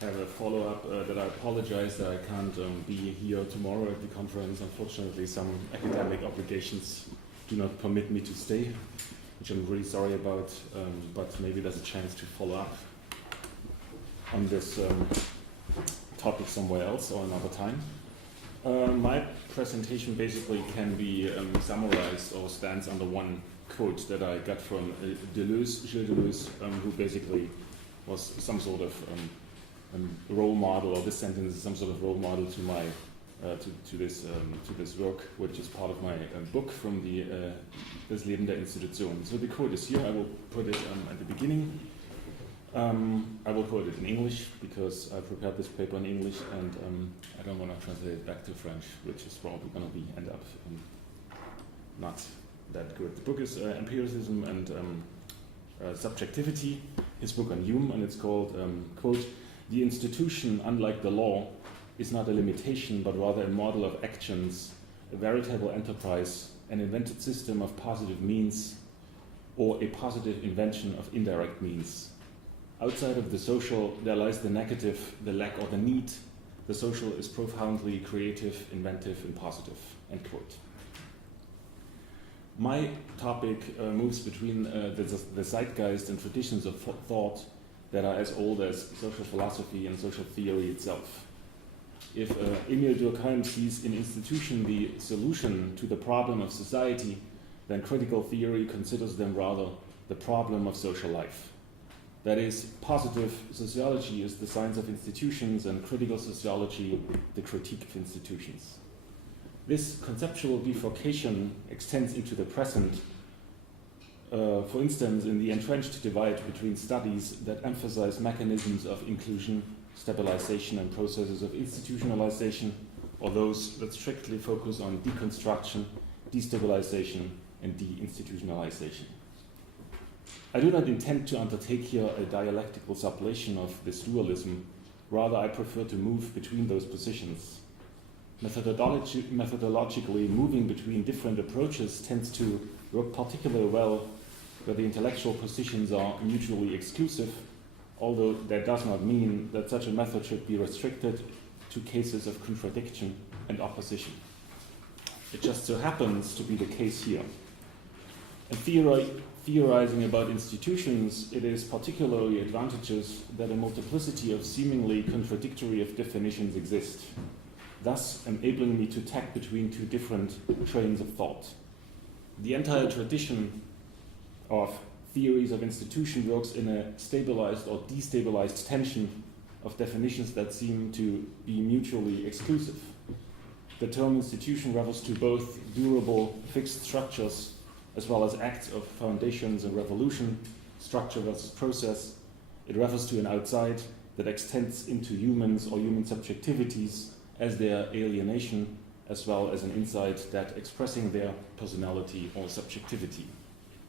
have a follow-up that I apologize that I can't be here tomorrow at the conference. Unfortunately, some academic obligations do not permit me to stay, which I'm really sorry about, but maybe there's a chance to follow up on this topic somewhere else or another time. My presentation basically can be summarized or stands under one quote that I got from Gilles Deleuze, who basically was some sort of role model, or this sentence is some sort of role model to my to this work, which is part of my book from the Das Leben der Institution. So the quote is here. I will put it at the beginning. I will quote it in English because I prepared this paper in English, and I don't want to translate it back to French, which is probably going to be end up not that good. The book is Empiricism and Subjectivity, his book on Hume, and it's called, quote, "The institution, unlike the law, is not a limitation, but rather a model of actions, a veritable enterprise, an invented system of positive means, or a positive invention of indirect means. Outside of the social, there lies the negative, the lack or the need. The social is profoundly creative, inventive, and positive," end quote. My topic moves between the zeitgeist and traditions of thought that are as old as social philosophy and social theory itself. If Emile Durkheim sees in institution the solution to the problem of society, then critical theory considers them rather the problem of social life. That is, positive sociology is the science of institutions, and critical sociology the critique of institutions. This conceptual bifurcation extends into the present, for instance, in the entrenched divide between studies that emphasize mechanisms of inclusion, stabilization, and processes of institutionalization, or those that strictly focus on deconstruction, destabilization, and deinstitutionalization. I do not intend to undertake here a dialectical sublation of this dualism. Rather, I prefer to move between those positions. Methodologically, moving between different approaches tends to work particularly well where the intellectual positions are mutually exclusive, although that does not mean that such a method should be restricted to cases of contradiction and opposition. It just so happens to be the case here. In theorizing about institutions, it is particularly advantageous that a multiplicity of seemingly contradictory definitions exist, thus enabling me to tack between two different trains of thought. The entire tradition of theories of institution works in a stabilized or destabilized tension of definitions that seem to be mutually exclusive. The term institution refers to both durable, fixed structures as well as acts of foundations and revolution, structure versus process. It refers to an outside that extends into humans or human subjectivities as their alienation, as well as an inside that expressing their personality or subjectivity.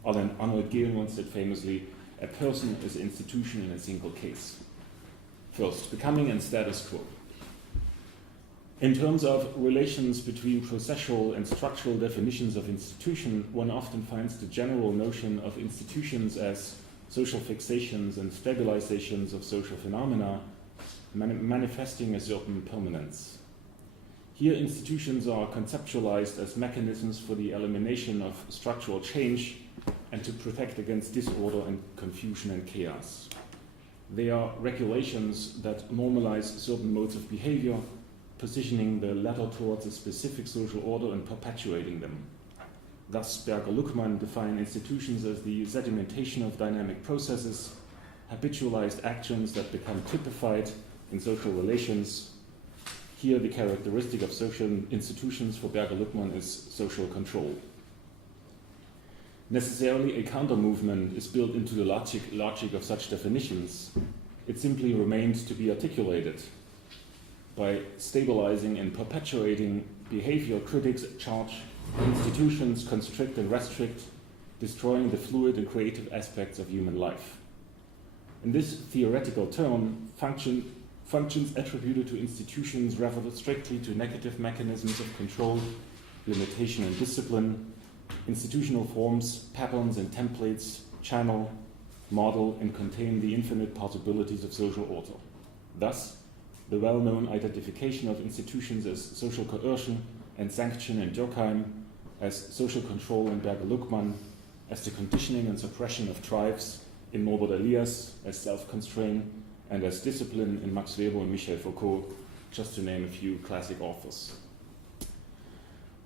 Arnold Gehlen once said famously, "A person is an institution in a single case." First, becoming and status quo. In terms of relations between processual and structural definitions of institution, one often finds the general notion of institutions as social fixations and stabilizations of social phenomena manifesting a certain permanence. Here, institutions are conceptualized as mechanisms for the elimination of structural change and to protect against disorder and confusion and chaos. They are regulations that normalize certain modes of behavior, positioning the latter towards a specific social order and perpetuating them. Thus, Berger-Luckmann define institutions as the sedimentation of dynamic processes, habitualized actions that become typified in social relations. Here, the characteristic of social institutions for Berger-Luckmann is social control. Necessarily, a counter-movement is built into the logic of such definitions. It simply remains to be articulated. By stabilizing and perpetuating behavior, critics charge institutions constrict and restrict, destroying the fluid and creative aspects of human life. In this theoretical term, functions attributed to institutions refer strictly to negative mechanisms of control, limitation and discipline. Institutional forms, patterns and templates channel, model and contain the infinite possibilities of social order. Thus, the well-known identification of institutions as social coercion and sanction in Durkheim, as social control in Berger-Luckmann, as the conditioning and suppression of tribes in Norbert Elias, as self-constraint, and as discipline in Max Weber and Michel Foucault, just to name a few classic authors.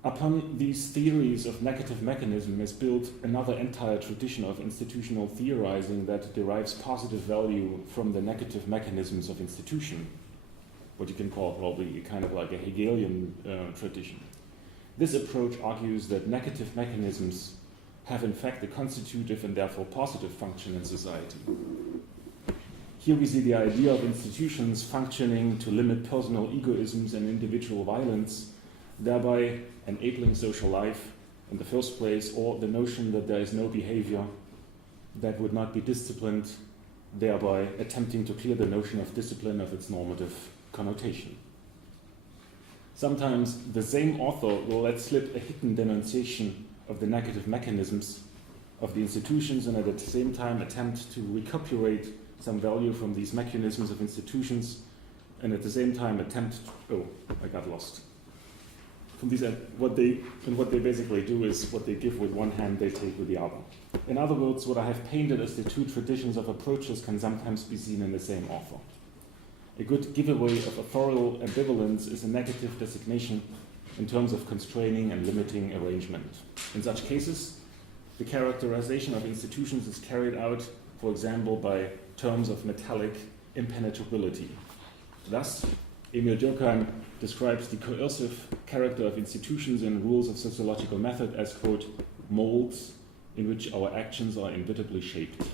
Upon these theories of negative mechanism is built another entire tradition of institutional theorizing that derives positive value from the negative mechanisms of institution, what you can call probably kind of like a Hegelian tradition. This approach argues that negative mechanisms have in fact a constitutive and therefore positive function in society. Here we see the idea of institutions functioning to limit personal egoisms and individual violence, thereby enabling social life in the first place, or the notion that there is no behavior that would not be disciplined, thereby attempting to clear the notion of discipline of its normative connotation. Sometimes the same author will let slip a hidden denunciation of the negative mechanisms of the institutions and at the same time attempt to recuperate some value from these mechanisms of institutions and at the same time attempt, I got lost. From these, what they basically do is what they give with one hand, they take with the other. In other words, what I have painted as the two traditions of approaches can sometimes be seen in the same author. A good giveaway of authorial ambivalence is a negative designation in terms of constraining and limiting arrangement. In such cases, the characterization of institutions is carried out, for example, by terms of metallic impenetrability. Thus, Emil Durkheim describes the coercive character of institutions in rules of sociological method as, quote, molds in which our actions are inevitably shaped.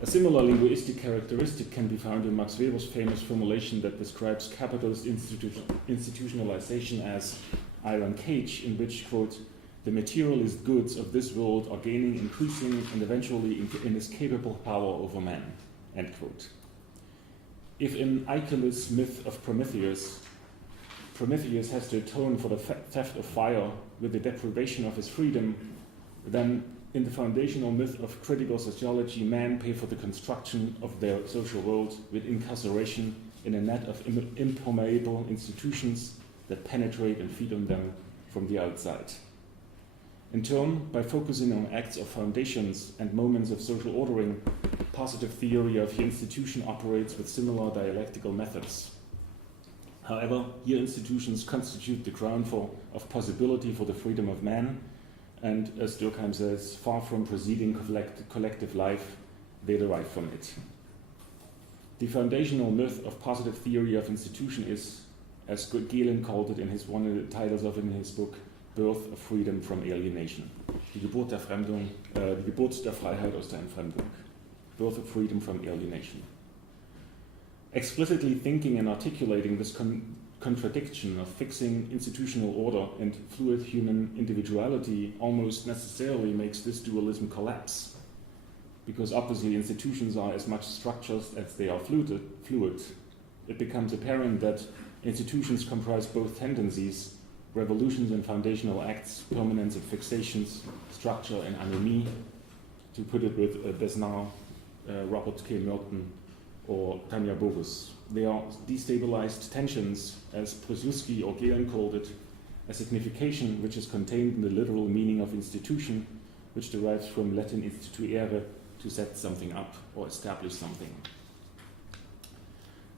A similar linguistic characteristic can be found in Max Weber's famous formulation that describes capitalist institutionalization as iron cage, in which, quote, the materialist goods of this world are gaining increasing and eventually inescapable power over man, end quote. If in Aeschylus' myth of Prometheus has to atone for the theft of fire with the deprivation of his freedom, then in the foundational myth of critical sociology, men pay for the construction of their social world with incarceration in a net of impermeable institutions that penetrate and feed on them from the outside. In turn, by focusing on acts of foundations and moments of social ordering, positive theory of the institution operates with similar dialectical methods. However, here institutions constitute the ground of possibility for the freedom of man, and as Durkheim says, far from proceeding collective life, they derive from it. The foundational myth of positive theory of institution is, as Gehlen called it in one of the titles of in his book, Birth of Freedom from Alienation. Die Geburt der Fremdung, die Geburt der Freiheit aus der Entfremdung. Birth of Freedom from Alienation. Explicitly thinking and articulating this contradiction of fixing institutional order and fluid human individuality almost necessarily makes this dualism collapse, because obviously institutions are as much structures as they are fluid. It becomes apparent that institutions comprise both tendencies, revolutions and foundational acts, permanence and fixations, structure and anomie, to put it with Besnard, Robert K. Merton, or Tanja Bogus. They are destabilized tensions, as Przewalski or Gehlen called it, a signification which is contained in the literal meaning of institution, which derives from Latin instituere, to set something up or establish something.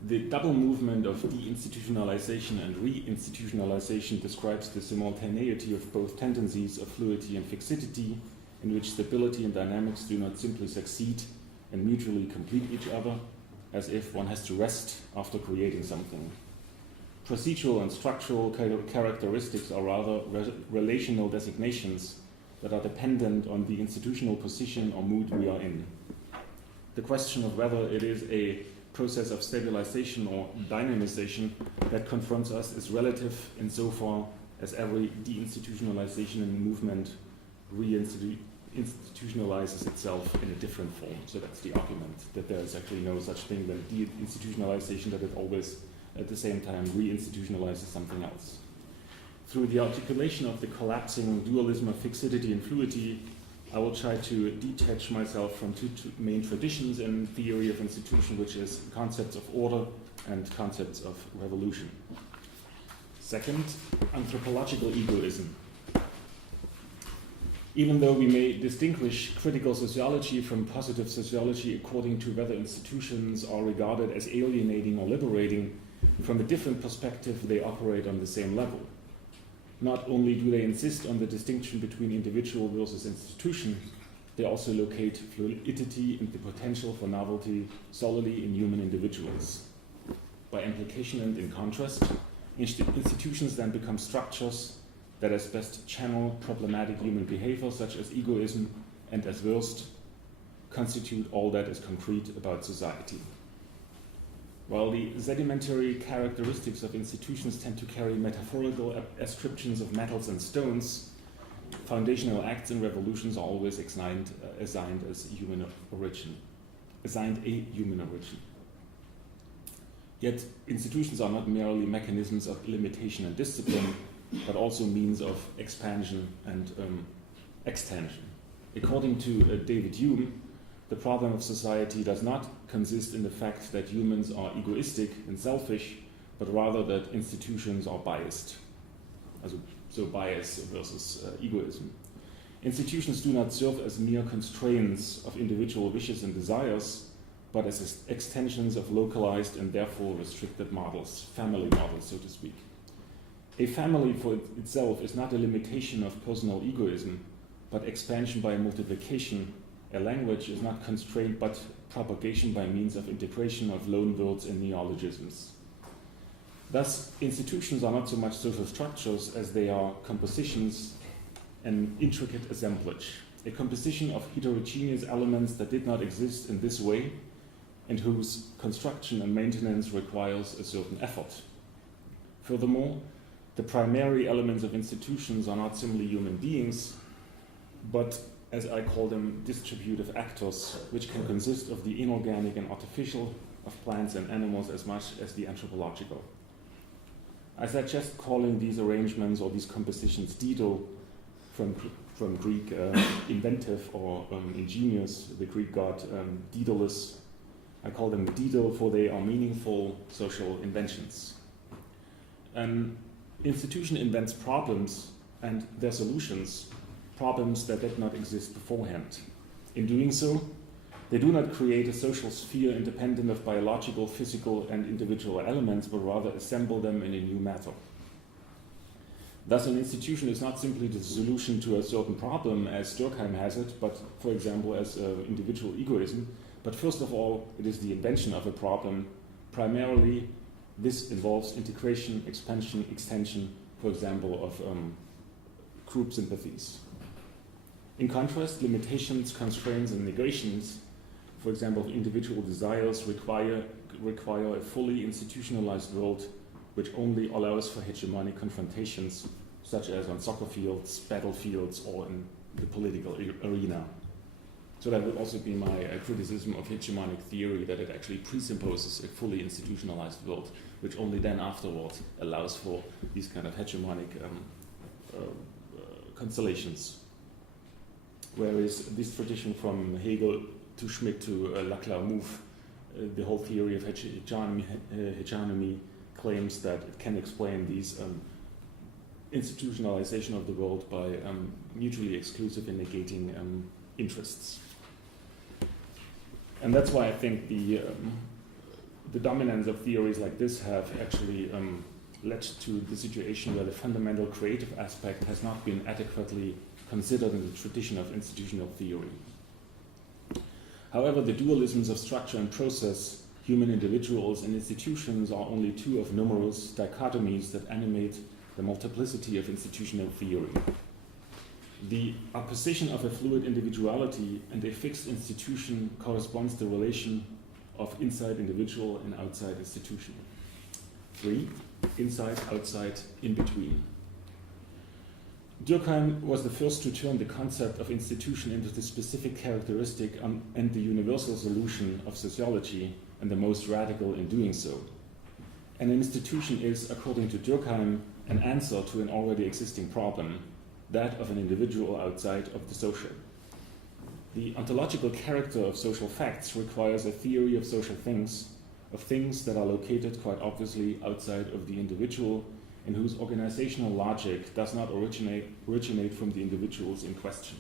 The double movement of deinstitutionalization and reinstitutionalization describes the simultaneity of both tendencies of fluidity and fixity, in which stability and dynamics do not simply succeed and mutually complete each other, as if one has to rest after creating something. Procedural and structural characteristics are rather relational designations that are dependent on the institutional position or mood we are in. The question of whether it is a process of stabilization or dynamization that confronts us is relative insofar as every deinstitutionalization and movement institutionalizes itself in a different form. So that's the argument, that there is actually no such thing than deinstitutionalization, that it always at the same time reinstitutionalizes something else. Through the articulation of the collapsing dualism of fixity and fluidity, I will try to detach myself from two main traditions in theory of institution, which is concepts of order and concepts of revolution. Second, anthropological egoism. Even though we may distinguish critical sociology from positive sociology according to whether institutions are regarded as alienating or liberating, from a different perspective they operate on the same level. Not only do they insist on the distinction between individual versus institution, they also locate fluidity and the potential for novelty solely in human individuals. By implication and in contrast, institutions then become structures that as best channel problematic human behavior such as egoism and as worst constitute all that is concrete about society. While the sedimentary characteristics of institutions tend to carry metaphorical ascriptions of metals and stones, foundational acts and revolutions are always assigned as human origin, assigned a human origin. Yet institutions are not merely mechanisms of limitation and discipline, but also means of expansion and extension. According to David Hume, the problem of society does not consist in the fact that humans are egoistic and selfish, but rather that institutions are biased. So bias versus egoism. Institutions do not serve as mere constraints of individual wishes and desires, but as extensions of localized and therefore restricted models, family models, so to speak. A family for itself is not a limitation of personal egoism, but expansion by multiplication. A language is not constraint, but propagation by means of integration of loan words and neologisms. Thus, institutions are not so much social structures as they are compositions and intricate assemblage, a composition of heterogeneous elements that did not exist in this way and whose construction and maintenance requires a certain effort. Furthermore, the primary elements of institutions are not simply human beings, but, as I call them, distributive actors, which can consist of the inorganic and artificial, of plants and animals as much as the anthropological. I suggest calling these arrangements or these compositions dido, from Greek inventive or ingenious, the Greek god Daedalus. I call them dido for they are meaningful social inventions. An institution invents problems and their solutions, problems that did not exist beforehand. In doing so, they do not create a social sphere independent of biological, physical, and individual elements, but rather assemble them in a new matter. Thus, an institution is not simply the solution to a certain problem, as Durkheim has it, but, for example, as individual egoism. But first of all, it is the invention of a problem. Primarily, this involves integration, expansion, extension, for example, of group sympathies. In contrast, limitations, constraints, and negations, for example, of individual desires, require a fully institutionalized world which only allows for hegemonic confrontations, such as on soccer fields, battlefields, or in the political arena. So that would also be my criticism of hegemonic theory, that it actually presupposes a fully institutionalized world, which only then afterwards allows for these kind of hegemonic constellations. Whereas this tradition from Hegel to Schmidt to Laclau-Mouffe, the whole theory of hegemony claims that it can explain these institutionalization of the world by mutually exclusive and negating interests. And that's why I think the dominance of theories like this have actually led to the situation where the fundamental creative aspect has not been adequately considered in the tradition of institutional theory. However, the dualisms of structure and process, human individuals and institutions are only two of numerous dichotomies that animate the multiplicity of institutional theory. The opposition of a fluid individuality and a fixed institution corresponds to the relation of inside individual and outside institution. 3, inside, outside, in between. Durkheim was the first to turn the concept of institution into the specific characteristic and the universal solution of sociology, and the most radical in doing so. An institution is, according to Durkheim, an answer to an already existing problem, that of an individual outside of the social. The ontological character of social facts requires a theory of social things, of things that are located quite obviously outside of the individual and whose organizational logic does not originate from the individuals in question.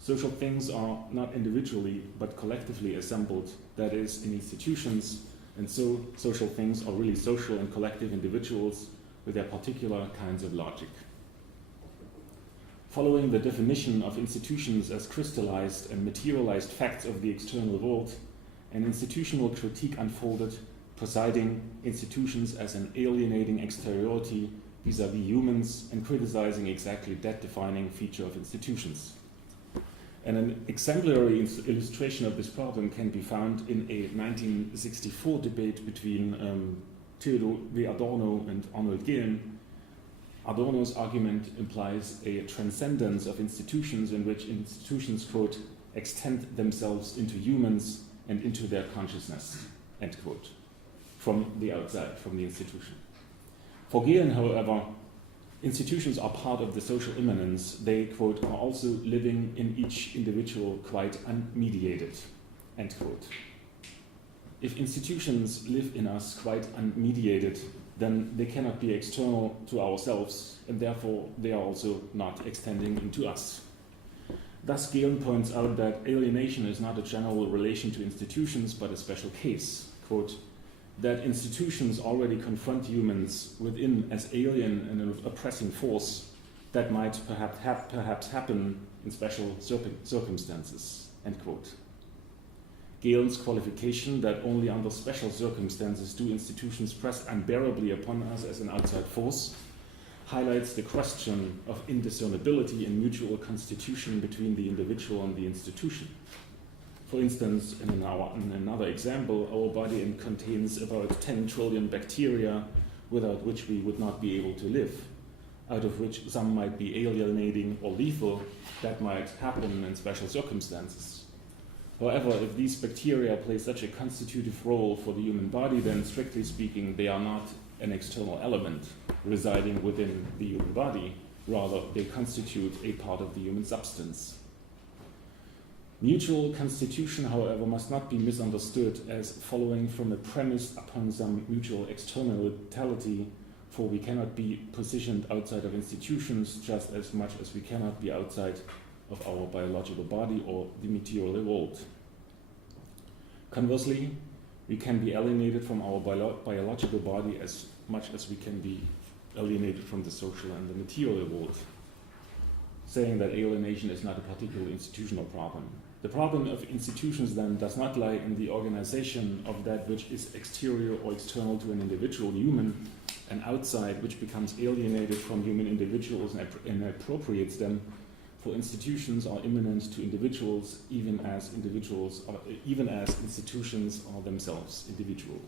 Social things are not individually but collectively assembled, that is, in institutions, and so social things are really social and collective individuals with their particular kinds of logic. Following the definition of institutions as crystallized and materialized facts of the external world, an institutional critique unfolded, presiding institutions as an alienating exteriority vis-à-vis humans and criticizing exactly that defining feature of institutions. And an exemplary illustration of this problem can be found in a 1964 debate between Theodor W. Adorno and Arnold Gehlen. Adorno's argument implies a transcendence of institutions in which institutions, quote, extend themselves into humans and into their consciousness, end quote, from the outside, from the institution. For Gehlen, however, institutions are part of the social immanence. They, quote, are also living in each individual quite unmediated, end quote. If institutions live in us quite unmediated, then they cannot be external to ourselves, and therefore they are also not extending into us. Thus, Gehlen points out that alienation is not a general relation to institutions, but a special case, quote, that institutions already confront humans within as alien and an oppressing force that might perhaps happen in special circumstances, end quote. Gehlen's qualification that only under special circumstances do institutions press unbearably upon us as an outside force highlights the question of indiscernibility and mutual constitution between the individual and the institution. For instance, in another example, our body contains about 10 trillion bacteria without which we would not be able to live, out of which some might be alienating or lethal. That might happen in special circumstances. However, if these bacteria play such a constitutive role for the human body, then strictly speaking, they are not an external element residing within the human body. Rather, they constitute a part of the human substance. Mutual constitution, however, must not be misunderstood as following from a premise upon some mutual externality, for we cannot be positioned outside of institutions just as much as we cannot be outside of our biological body or the material world. Conversely, we can be alienated from our biological body as much as we can be alienated from the social and the material world, saying that alienation is not a particular institutional problem. The problem of institutions then does not lie in the organization of that which is exterior or external to an individual human, and outside which becomes alienated from human individuals and appropriates them, for institutions are immanent to individuals, even as institutions are themselves individual.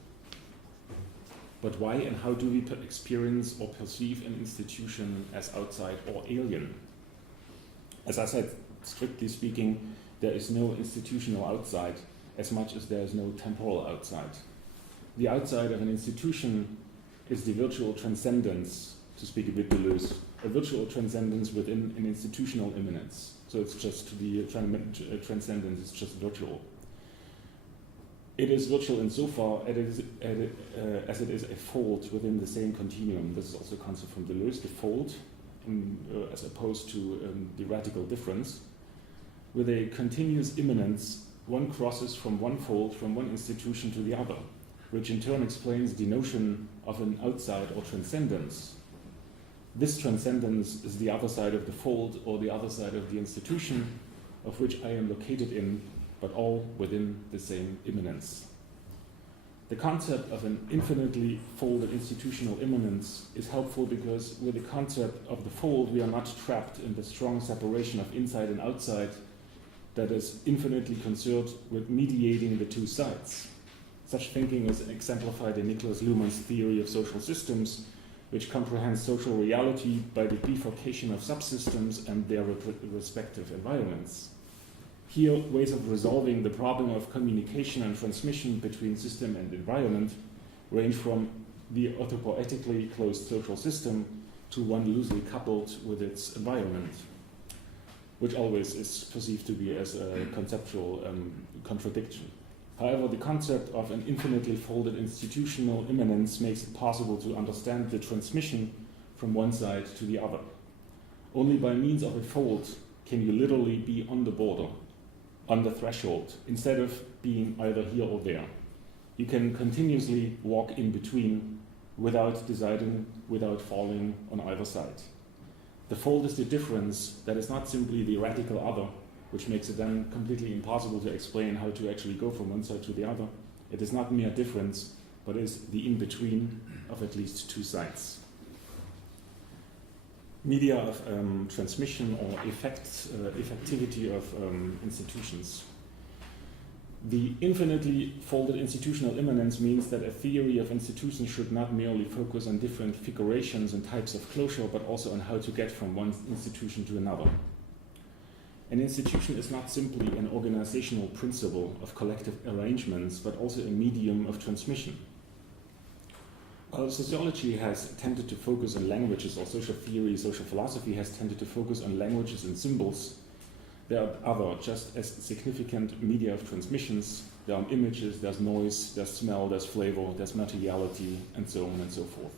But why and how do we experience or perceive an institution as outside or alien? As I said, strictly speaking, there is no institutional outside as much as there is no temporal outside. The outside of an institution is the virtual transcendence, to speak a bit Deleuze, a virtual transcendence within an institutional immanence. So it's just the transcendence is just virtual. It is virtual insofar as it is a fold within the same continuum. This is also a concept from Deleuze, the fold, as opposed to the radical difference. With a continuous immanence, one crosses from one fold, from one institution to the other, which in turn explains the notion of an outside or transcendence. This transcendence is the other side of the fold or the other side of the institution of which I am located in, but all within the same immanence. The concept of an infinitely folded institutional immanence is helpful because with the concept of the fold, we are not trapped in the strong separation of inside and outside that is infinitely concerned with mediating the two sides. Such thinking is exemplified in Niklas Luhmann's theory of social systems, which comprehends social reality by the bifurcation of subsystems and their respective environments. Here, ways of resolving the problem of communication and transmission between system and environment range from the autopoietically closed social system to one loosely coupled with its environment. which always is perceived to be as a conceptual contradiction. However, the concept of an infinitely folded institutional immanence makes it possible to understand the transmission from one side to the other. Only by means of a fold can you literally be on the border, on the threshold, instead of being either here or there. You can continuously walk in between without deciding, without falling on either side. The fold is the difference that is not simply the radical other, which makes it then completely impossible to explain how to actually go from one side to the other. It is not mere difference, but is the in-between of at least two sides. Media of transmission or effectivity of institutions. The infinitely folded institutional immanence means that a theory of institutions should not merely focus on different figurations and types of closure, but also on how to get from one institution to another. An institution is not simply an organizational principle of collective arrangements, but also a medium of transmission. While sociology has tended to focus on languages, or social theory, social philosophy has tended to focus on languages and symbols, there are other just as significant media of transmissions. There are images, there's noise, there's smell, there's flavor, there's materiality, and so on and so forth.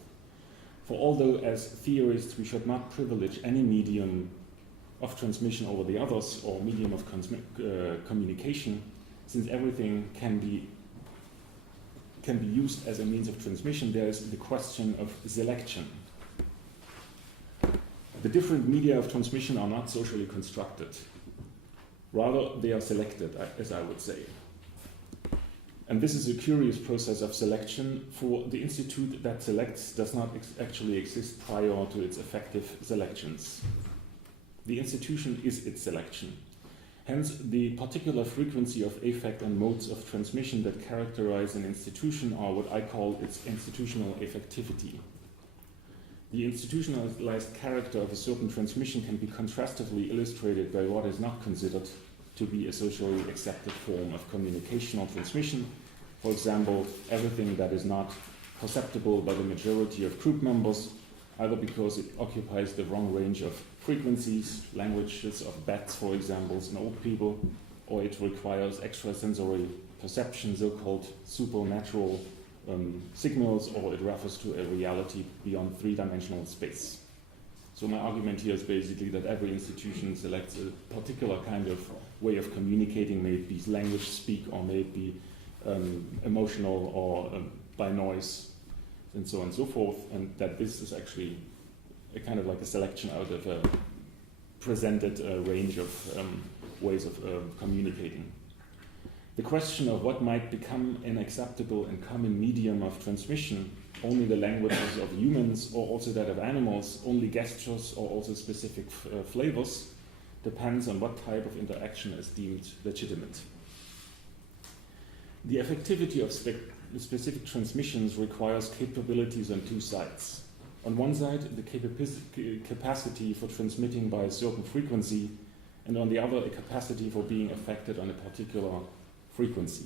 For although as theorists we should not privilege any medium of transmission over the others, or medium of communication, since everything can be used as a means of transmission, there is the question of selection. The different media of transmission are not socially constructed. Rather, they are selected, as I would say. And this is a curious process of selection, for the institute that selects does not actually exist prior to its effective selections. The institution is its selection. Hence, the particular frequency of affect and modes of transmission that characterize an institution are what I call its institutional affectivity. The institutionalized character of a certain transmission can be contrastively illustrated by what is not considered to be a socially accepted form of communication or transmission. For example, everything that is not perceptible by the majority of group members, either because it occupies the wrong range of frequencies, languages of bats, for example, and old people, or it requires extrasensory perception, so-called supernatural signals, or it refers to a reality beyond three-dimensional space. So my argument here is basically that every institution selects a particular kind of way of communicating, may it be language speak, or may it be emotional, or by noise, and so on and so forth, and that this is actually a kind of like a selection out of a presented range of ways of communicating. The question of what might become an acceptable and common medium of transmission, only the languages of humans or also that of animals, only gestures or also specific flavors, depends on what type of interaction is deemed legitimate. The effectivity of specific transmissions requires capabilities on two sides. On one side, the capacity for transmitting by a certain frequency, and on the other, a capacity for being affected on a particular frequency.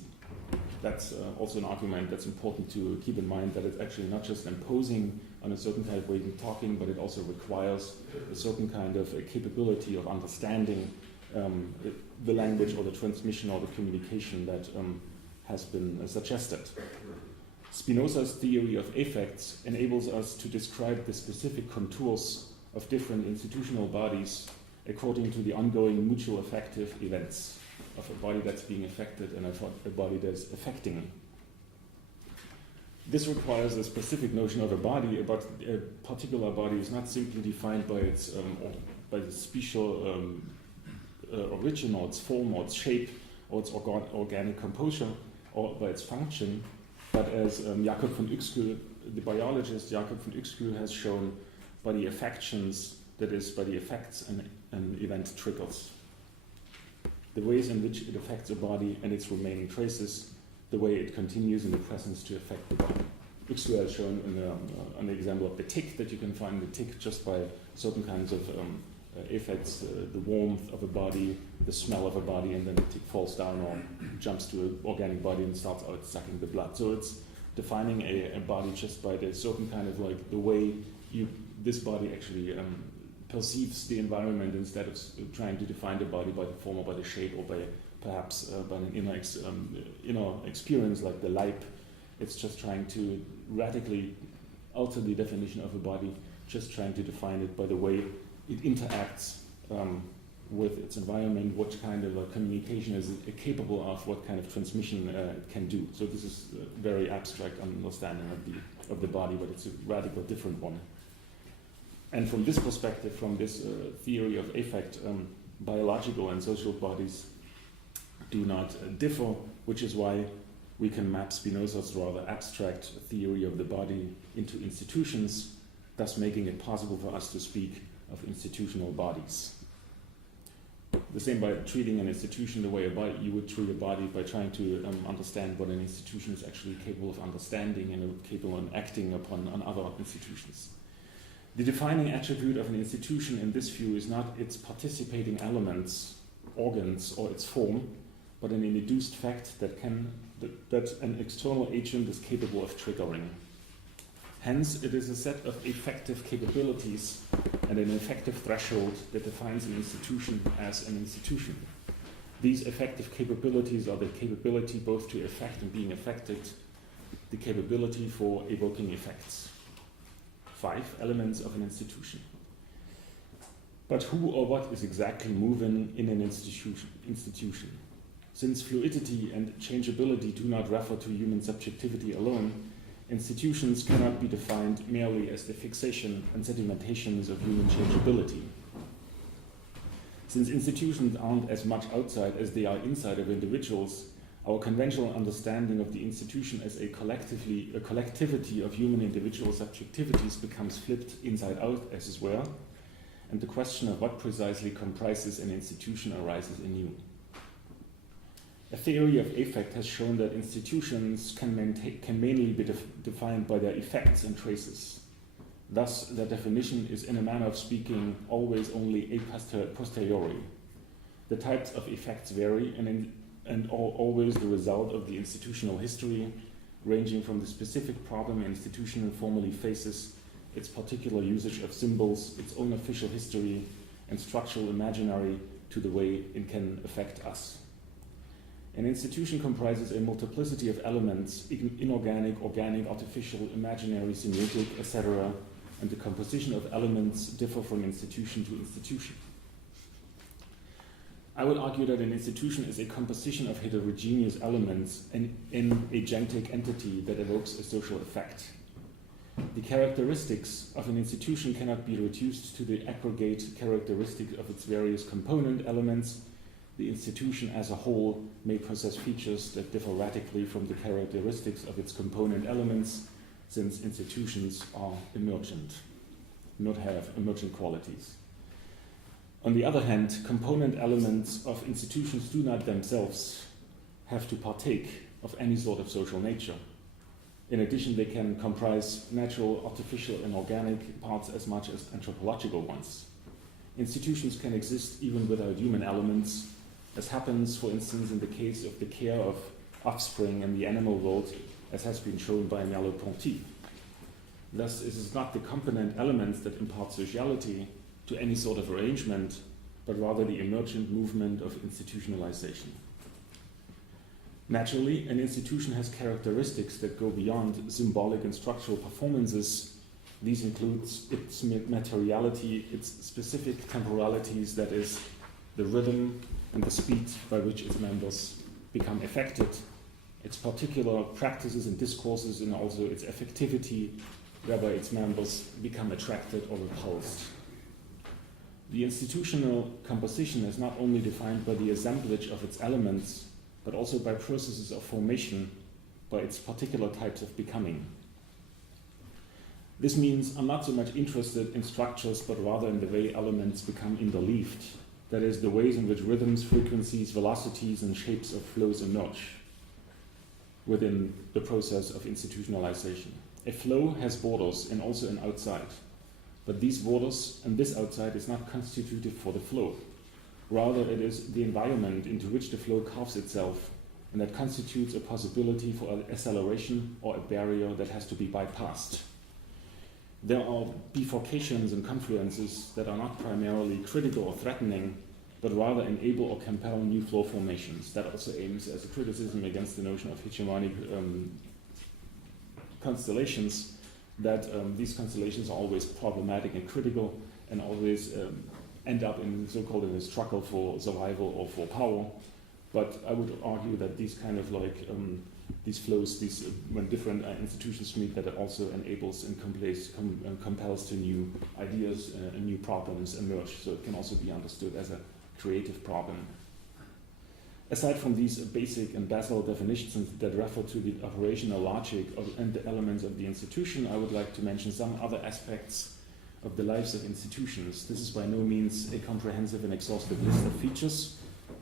That's also an argument that's important to keep in mind, that it's actually not just imposing on a certain kind of way of talking, but it also requires a certain kind of a capability of understanding the language or the transmission or the communication that has been suggested. Spinoza's theory of affects enables us to describe the specific contours of different institutional bodies according to the ongoing mutual affective events of a body that's being affected and a body that's affecting. This requires a specific notion of a body, but a particular body is not simply defined by its by the special origin or its form or its shape or its organic composure or by its function, but as Jakob von Uexküll, the biologist Jakob von Uexküll, has shown, by the affections, that is, by the effects an event triggers. The ways in which it affects a body and its remaining traces, the way it continues in the presence to affect the body. Uexküll has shown an example of the tick, that you can find the tick just by certain kinds of effects, the warmth of a body, the smell of a body, and then the tick falls down or jumps to an organic body and starts out sucking the blood. So it's defining a body just by the certain kind of like the way this body actually perceives the environment instead of trying to define the body by the form or by the shape or by perhaps by an inner experience like the life. It's just trying to radically alter the definition of a body, just trying to define it by the way it interacts with its environment, what kind of a communication is it capable of, what kind of transmission it can do. So this is a very abstract understanding of the body, but it's a radical different one. And from this perspective, from this theory of affect, biological and social bodies do not differ, which is why we can map Spinoza's rather abstract theory of the body into institutions, thus making it possible for us to speak of institutional bodies. The same by treating an institution the way you would treat a body by trying to understand what an institution is actually capable of understanding and capable of acting upon on other institutions. The defining attribute of an institution in this view is not its participating elements, organs, or its form, but an induced fact that an external agent is capable of triggering. Hence, it is a set of effective capabilities and an effective threshold that defines an institution as an institution. These effective capabilities are the capability both to affect and being affected, the capability for evoking effects. 5 elements of an institution. But who or what is exactly moving in an institution? Since fluidity and changeability do not refer to human subjectivity alone, institutions cannot be defined merely as the fixation and sedimentations of human changeability. Since institutions aren't as much outside as they are inside of individuals, our conventional understanding of the institution as a collectivity of human individual subjectivities becomes flipped inside out, as it were, and the question of what precisely comprises an institution arises anew. A theory of affect has shown that institutions can mainly be defined by their effects and traces. Thus, their definition is, in a manner of speaking, always only a posteriori. The types of effects vary and are always the result of the institutional history, ranging from the specific problem an institution formally faces, its particular usage of symbols, its own official history, and structural imaginary, to the way it can affect us. An institution comprises a multiplicity of elements, inorganic, organic, artificial, imaginary, semiotic, etc., and the composition of elements differ from institution to institution. I would argue that an institution is a composition of heterogeneous elements in an agentic entity that evokes a social effect. The characteristics of an institution cannot be reduced to the aggregate characteristics of its various component elements. The institution as a whole may possess features that differ radically from the characteristics of its component elements, since institutions are emergent, not have emergent qualities. On the other hand, component elements of institutions do not themselves have to partake of any sort of social nature. In addition, they can comprise natural, artificial, and organic parts as much as anthropological ones. Institutions can exist even without human elements, as happens, for instance, in the case of the care of offspring in the animal world, as has been shown by Merleau-Ponty. Thus, it is not the component elements that impart sociality to any sort of arrangement, but rather the emergent movement of institutionalization. Naturally, an institution has characteristics that go beyond symbolic and structural performances. These include its materiality, its specific temporalities, that is, the rhythm and the speed by which its members become affected, its particular practices and discourses, and also its affectivity, whereby its members become attracted or repulsed. The institutional composition is not only defined by the assemblage of its elements, but also by processes of formation, by its particular types of becoming. This means I'm not so much interested in structures, but rather in the way elements become interleaved, that is, the ways in which rhythms, frequencies, velocities, and shapes of flows emerge within the process of institutionalization. A flow has borders and also an outside, but these borders and this outside is not constitutive for the flow. Rather, it is the environment into which the flow carves itself, and that constitutes a possibility for acceleration or a barrier that has to be bypassed. there are bifurcations and confluences that are not primarily critical or threatening, but rather enable or compel new flow formations. That also aims as a criticism against the notion of hegemonic constellations, that these constellations are always problematic and critical and always end up in so-called a struggle for survival or for power. But I would argue that these kind of like these flows, when different institutions meet, that it also enables and compels to new ideas and new problems emerge. So it can also be understood as a creative problem. Aside from these basic and basal definitions that refer to the operational logic and the elements of the institution, I would like to mention some other aspects of the lives of institutions. This is by no means a comprehensive and exhaustive list of features,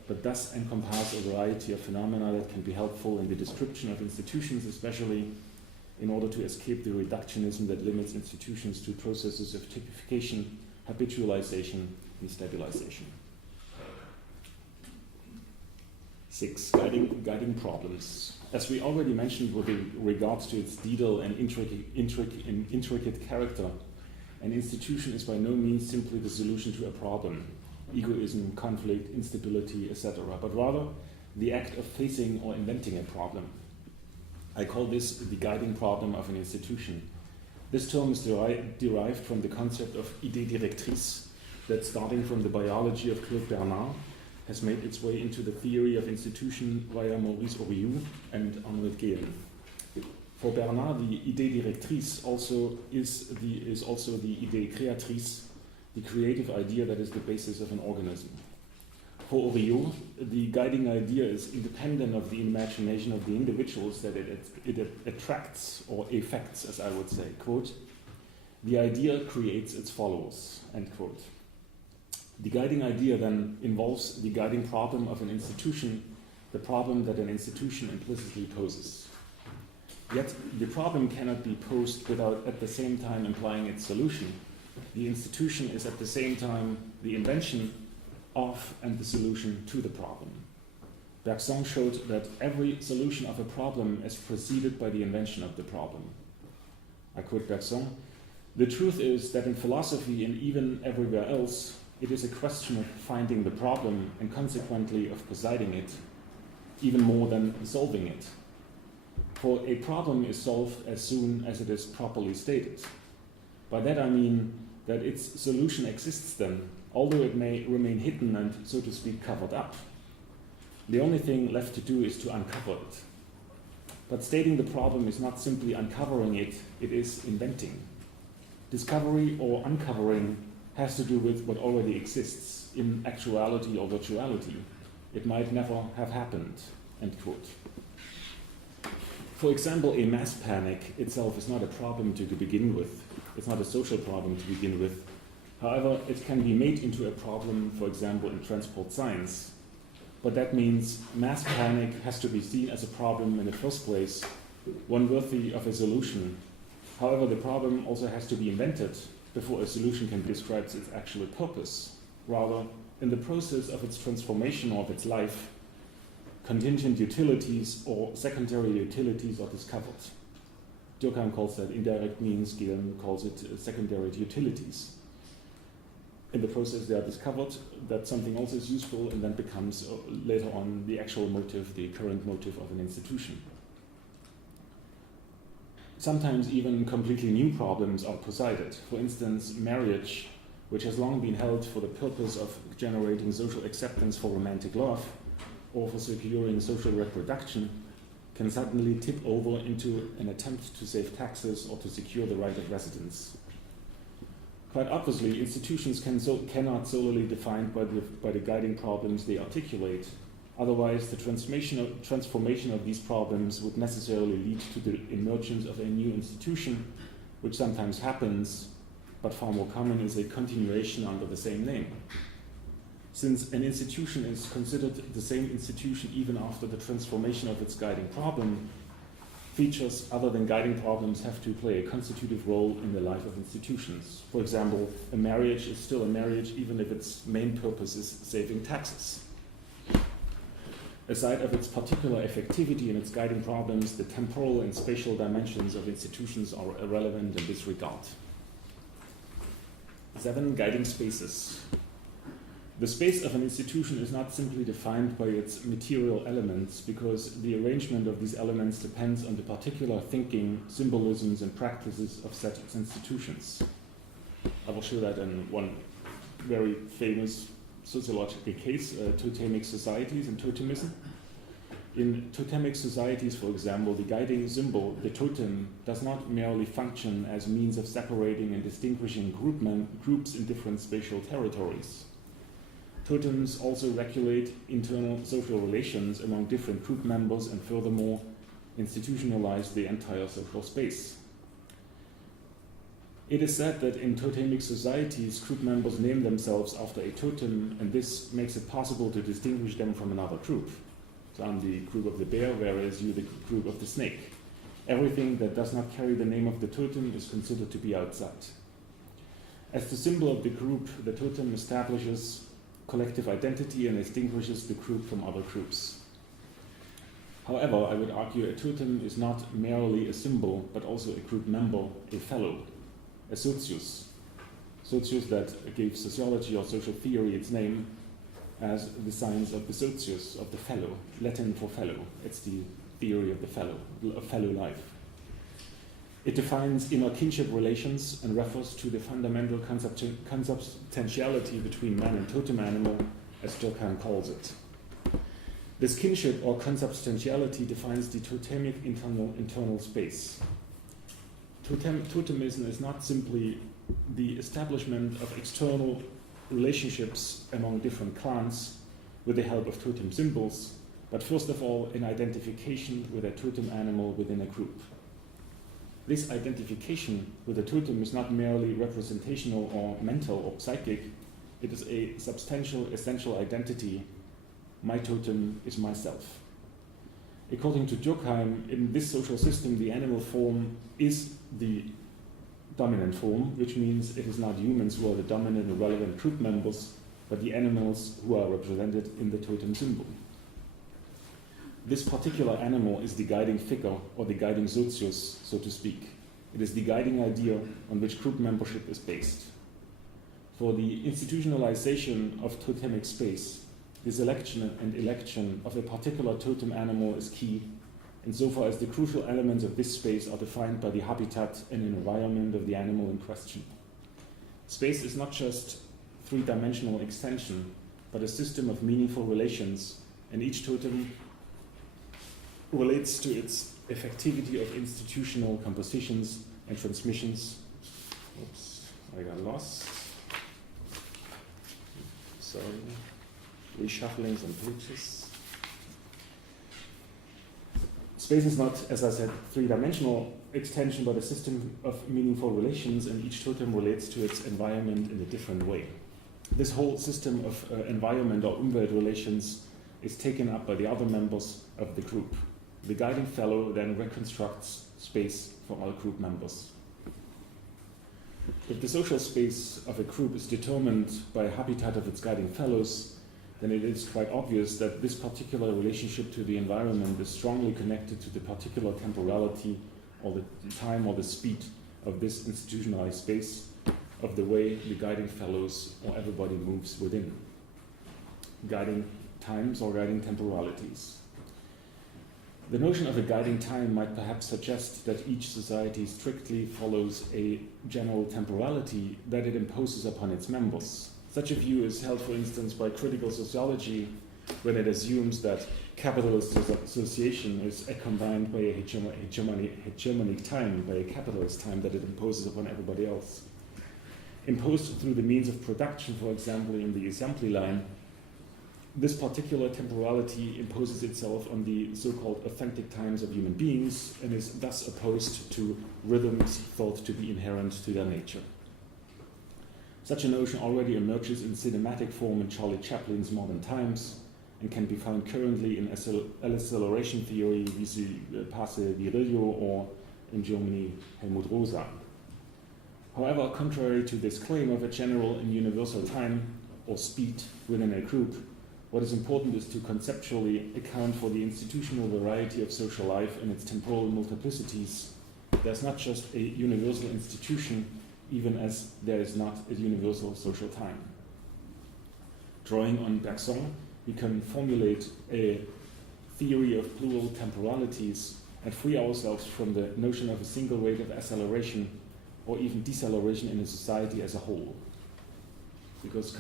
but does encompass a variety of phenomena that can be helpful in the description of institutions, especially in order to escape the reductionism that limits institutions to processes of typification, habitualization, and stabilization. 6. Guiding problems. As we already mentioned with regards to its detail and intricate character, an institution is by no means simply the solution to a problem, egoism, conflict, instability, etc., but rather the act of facing or inventing a problem. I call this the guiding problem of an institution. This term is derived from the concept of idée directrice that, starting from the biology of Claude Bernard, has made its way into the theory of institution via Maurice Oriou and Arnold Gehlen. For Bernard, the idée directrice is also the idée créatrice, the creative idea that is the basis of an organism. For Oriou, the guiding idea is independent of the imagination of the individuals that it attracts or affects, as I would say. Quote, "The idea creates its followers," end quote. The guiding idea then involves the guiding problem of an institution, the problem that an institution implicitly poses. Yet the problem cannot be posed without at the same time implying its solution. The institution is at the same time the invention of and the solution to the problem. Bergson showed that every solution of a problem is preceded by the invention of the problem. I quote Bergson, "The truth is that in philosophy and even everywhere else, it is a question of finding the problem and consequently of presiding it, even more than solving it. For a problem is solved as soon as it is properly stated. By that I mean that its solution exists then, although it may remain hidden and, so to speak, covered up. The only thing left to do is to uncover it. But stating the problem is not simply uncovering it, it is inventing. Discovery or uncovering has to do with what already exists in actuality or virtuality. It might never have happened," end quote. For example, a mass panic itself is not a problem to begin with. It's not a social problem to begin with. However, it can be made into a problem, for example, in transport science. But that means mass panic has to be seen as a problem in the first place, one worthy of a solution. However, the problem also has to be invented before a solution can describe its actual purpose. Rather, in the process of its transformation or of its life, contingent utilities or secondary utilities are discovered. Durkheim calls that indirect means, Gehlen calls it secondary utilities. In the process they are discovered that something else is useful and then becomes later on the actual motive, the current motive of an institution. Sometimes even completely new problems are presided. For instance, marriage, which has long been held for the purpose of generating social acceptance for romantic love or for securing social reproduction, can suddenly tip over into an attempt to save taxes or to secure the right of residence. Quite obviously, institutions cannot solely be defined by the guiding problems they articulate. Otherwise, the transformation of these problems would necessarily lead to the emergence of a new institution, which sometimes happens, but far more common is a continuation under the same name. Since an institution is considered the same institution even after the transformation of its guiding problem, features other than guiding problems have to play a constitutive role in the life of institutions. For example, a marriage is still a marriage even if its main purpose is saving taxes. Aside of its particular affectivity and its guiding problems, the temporal and spatial dimensions of institutions are irrelevant in this regard. 7 guiding spaces. The space of an institution is not simply defined by its material elements, because the arrangement of these elements depends on the particular thinking, symbolisms, and practices of such institutions. I will show that in one very famous sociological case, Totemic Societies and Totemism. In Totemic Societies, for example, the guiding symbol, the totem, does not merely function as means of separating and distinguishing groups in different spatial territories. Totems also regulate internal social relations among different group members and furthermore institutionalize the entire social space. It is said that in totemic societies, group members name themselves after a totem, and this makes it possible to distinguish them from another group. So I'm the group of the bear, whereas you the group of the snake. Everything that does not carry the name of the totem is considered to be outside. As the symbol of the group, the totem establishes collective identity and distinguishes the group from other groups. However, I would argue a totem is not merely a symbol, but also a group member, a fellow, a socius. Socius that gave sociology or social theory its name as the science of the socius, of the fellow, Latin for fellow. It's the theory of the fellow, of fellow life. It defines inner kinship relations and refers to the fundamental consubstantiality between man and totem animal, as Durkheim calls it. This kinship or consubstantiality defines the totemic internal space. Totemism is not simply the establishment of external relationships among different clans with the help of totem symbols, but first of all an identification with a totem animal within a group. This identification with a totem is not merely representational or mental or psychic, it is a substantial, essential identity. My totem is myself. According to Durkheim, in this social system, the animal form is the dominant form, which means it is not humans who are the dominant and relevant group members, but the animals who are represented in the totem symbol. This particular animal is the guiding figure, or the guiding socius, so to speak. It is the guiding idea on which group membership is based. For the institutionalization of totemic space, the selection and election of a particular totem animal is key, insofar as the crucial elements of this space are defined by the habitat and environment of the animal in question. Space is not just three-dimensional extension, but a system of meaningful relations, and each totem relates to its effectivity of institutional compositions and transmissions. Oops, I got lost. Sorry. Reshuffling some pages. Space is not, as I said, three-dimensional extension, but a system of meaningful relations, and each totem relates to its environment in a different way. This whole system of environment or Umwelt relations is taken up by the other members of the group. The guiding fellow then reconstructs space for all group members. If the social space of a group is determined by a habitat of its guiding fellows, then it is quite obvious that this particular relationship to the environment is strongly connected to the particular temporality or the time or the speed of this institutionalized space, of the way the guiding fellows or everybody moves within. Guiding times or guiding temporalities. The notion of a guiding time might perhaps suggest that each society strictly follows a general temporality that it imposes upon its members. Such a view is held, for instance, by critical sociology, when it assumes that capitalist association is accompanied by a hegemonic time, by a capitalist time that it imposes upon everybody else. Imposed through the means of production, for example, in the assembly line, this particular temporality imposes itself on the so-called authentic times of human beings and is thus opposed to rhythms thought to be inherent to their nature. Such a notion already emerges in cinematic form in Charlie Chaplin's Modern Times and can be found currently in acceleration theory, wie sie Passe Virilio, or in Germany, Helmut Rosa. However, contrary to this claim of a general and universal time or speed within a group, what is important is to conceptually account for the institutional variety of social life and its temporal multiplicities. There's not just a universal institution, even as there is not a universal social time. Drawing on Bergson, we can formulate a theory of plural temporalities and free ourselves from the notion of a single rate of acceleration or even deceleration in a society as a whole. Because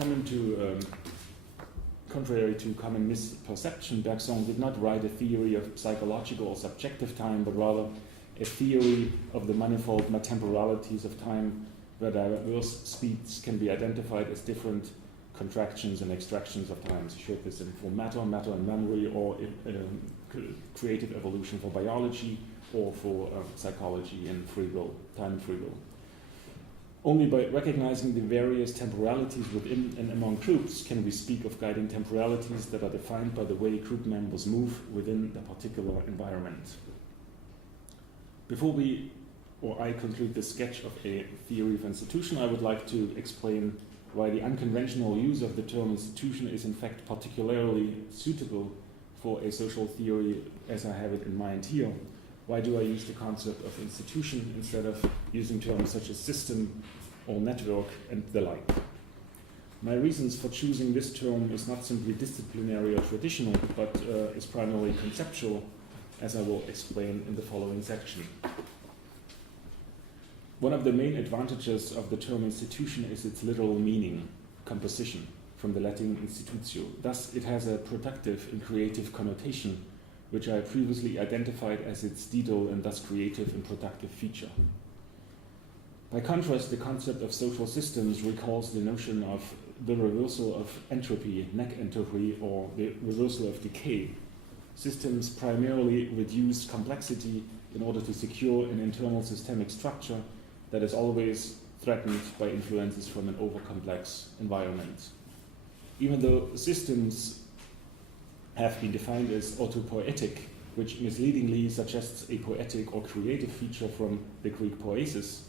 contrary to common misperception, Bergson did not write a theory of psychological or subjective time, but rather a theory of the manifold temporalities of time, where diverse speeds can be identified as different contractions and extractions of time. He showed this for matter and memory, or creative evolution for biology, or for psychology and free will, time and free will. Only by recognizing the various temporalities within and among groups can we speak of guiding temporalities that are defined by the way group members move within the particular environment. Before I conclude this sketch of a theory of institution, I would like to explain why the unconventional use of the term institution is in fact particularly suitable for a social theory as I have it in mind here. Why do I use the concept of institution instead of using terms such as system or network and the like? My reasons for choosing this term is not simply disciplinary or traditional, but is primarily conceptual, as I will explain in the following section. One of the main advantages of the term institution is its literal meaning, composition, from the Latin institutio. Thus, it has a productive and creative connotation, which I previously identified as its didal and thus creative and productive feature. By contrast, the concept of social systems recalls the notion of the reversal of entropy, nec entropy, or the reversal of decay. Systems primarily reduce complexity in order to secure an internal systemic structure that is always threatened by influences from an overcomplex environment. Even though systems have been defined as autopoietic, which misleadingly suggests a poetic or creative feature from the Greek poiesis,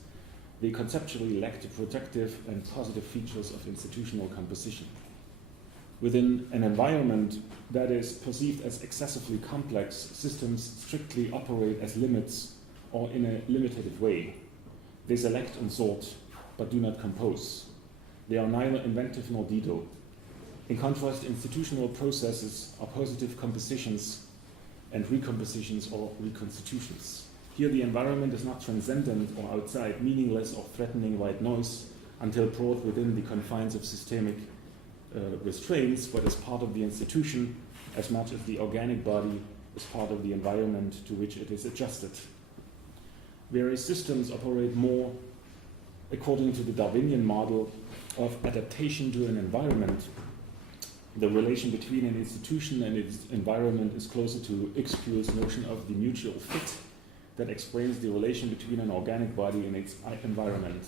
they conceptually lack the productive and positive features of institutional composition. Within an environment that is perceived as excessively complex, systems strictly operate as limits or in a limitative way. They select and sort, but do not compose. They are neither inventive nor didal. In contrast, institutional processes are positive compositions and recompositions or reconstitutions. Here the environment is not transcendent or outside, meaningless or threatening white noise until brought within the confines of systemic restraints, but is part of the institution as much as the organic body is part of the environment to which it is adjusted. Various systems operate more according to the Darwinian model of adaptation to an environment. The relation between an institution and its environment is closer to Ixcuel's notion of the mutual fit that explains the relation between an organic body and its environment,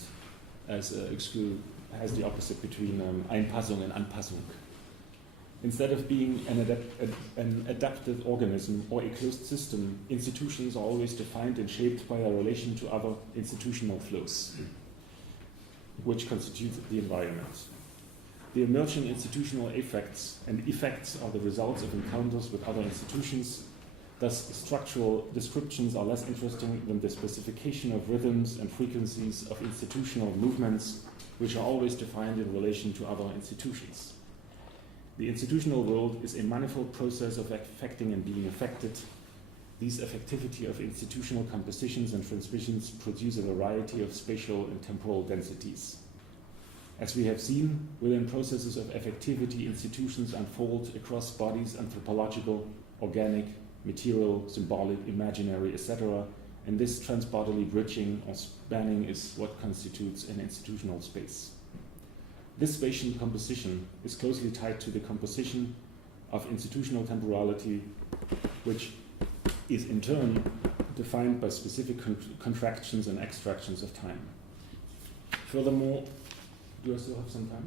as Ixcuel has the opposite between Einpassung and Anpassung. Instead of being an adapted organism or a closed system, institutions are always defined and shaped by their relation to other institutional flows, which constitute the environment. The emerging institutional effects are the results of encounters with other institutions. Thus, structural descriptions are less interesting than the specification of rhythms and frequencies of institutional movements, which are always defined in relation to other institutions. The institutional world is a manifold process of affecting and being affected. These affectivity of institutional compositions and transmissions produce a variety of spatial and temporal densities. As we have seen, within processes of affectivity, institutions unfold across bodies, anthropological, organic, material, symbolic, imaginary, etc., and this transbodily bridging or spanning is what constitutes an institutional space. This spatial composition is closely tied to the composition of institutional temporality, which is in turn defined by specific contractions and extractions of time. Furthermore, do I still have some time?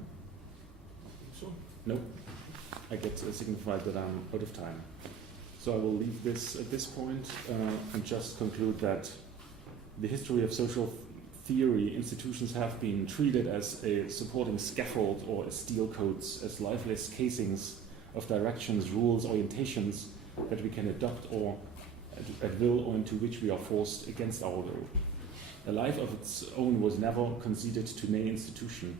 Sure. No? I get signified that I'm out of time. So I will leave this at this point and just conclude that the history of social theory, institutions have been treated as a supporting scaffold or as steel coats, as lifeless casings of directions, rules, orientations that we can adopt or at will or into which we are forced against our will. A life of its own was never conceded to any institution.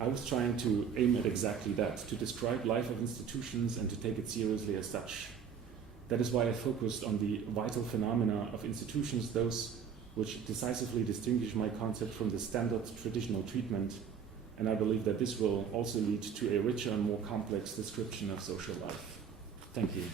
I was trying to aim at exactly that, to describe life of institutions and to take it seriously as such. That is why I focused on the vital phenomena of institutions, those which decisively distinguish my concept from the standard traditional treatment, and I believe that this will also lead to a richer and more complex description of social life. Thank you.